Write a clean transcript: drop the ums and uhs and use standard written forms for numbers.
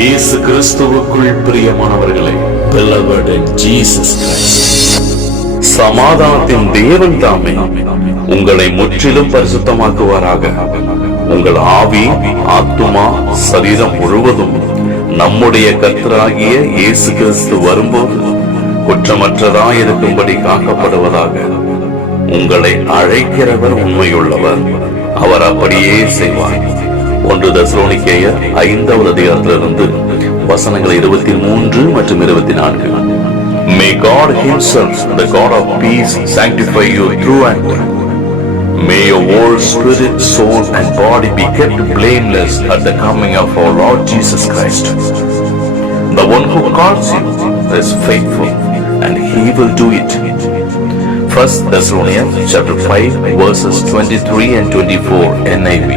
இயேசு கிறிஸ்துவுக்குள் பிரியமானவர்களே, beloved in Jesus Christ, சமாதானத்தின் தேவன் தாமே உங்களை முற்றிலும் பரிசுத்தமாக்குவாராக. உங்கள் ஆவி, ஆத்துமா, சரீரம் முழுவதும் நம்முடைய கர்த்தராகிய இயேசு கிறிஸ்து வரும்போது குற்றமற்றதாய் இருக்கும்படி காக்கப்படுவதாக. உங்களை அழைக்கிறவர் உண்மையுள்ளவர், அவர் அப்படியே செய்வார். 1 தெசலோனிக்கேயர் 5வது அதிகாரத்திலிருந்து வசனங்கள் 23 மற்றும் 24. May God himself, the God of peace, sanctify you through and through. May your whole spirit, soul and body be kept blameless at the coming of our Lord Jesus Christ. The one who calls you is faithful, and he will do it. 1 Thessalonians chapter 5 verses 23 and 24 NIV.